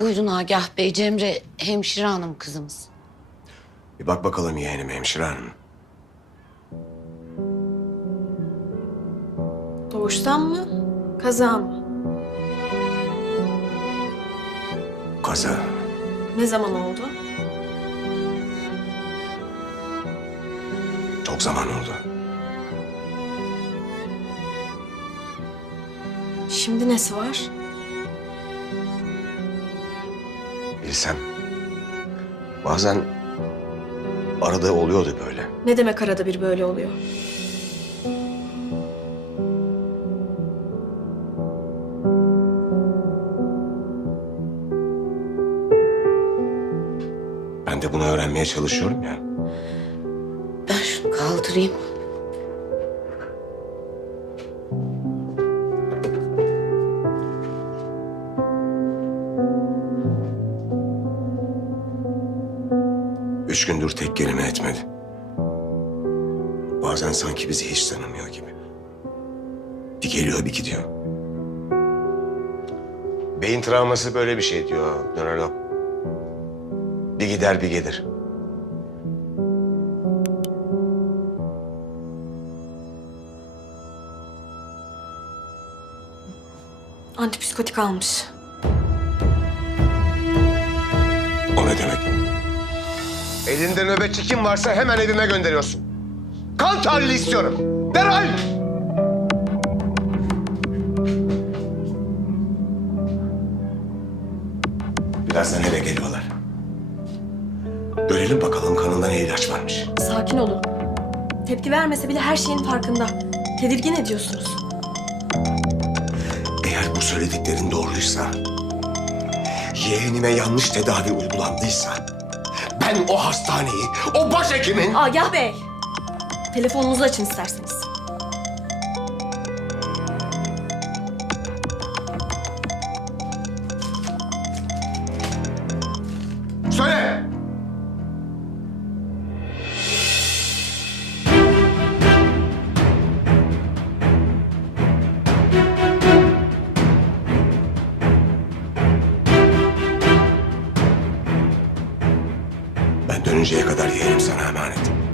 Buyurun Agah Bey, Cemre hemşire hanım kızımız. Bir bak bakalım yeğenim hemşire hanım. Doğuştan mı? Kaza mı? Kaza. Ne zaman oldu? Çok zaman oldu. Şimdi nesi var? Bilsem. Bazen arada oluyordu böyle. Ne demek arada bir böyle oluyor? Ben de bunu öğrenmeye çalışıyorum ya. Ben şunu kaldırayım. Üç gündür tek kelime etmedi. Bazen sanki bizi hiç tanımıyor gibi. Bir geliyor bir gidiyor. Beyin travması böyle bir şey diyor nörolog. Bir gider bir gelir. Antipsikotik almış. O ne demek? Elinde nöbetçi kim varsa hemen evime gönderiyorsun. Kan tahlili istiyorum. Derhal! Birazdan eve geliyorlar. Görelim bakalım kanında ne ilaç varmış. Sakin olun. Tepki vermese bile her şeyin farkında. Tedirgin ediyorsunuz. Eğer bu söylediklerin doğruysa, yeğenime yanlış tedavi uygulandıysa, ben o hastaneyi, o başhekimin... Agah Bey! Telefonunuzu açın isterseniz. Ben dönünceye kadar yeğenim sana emanet.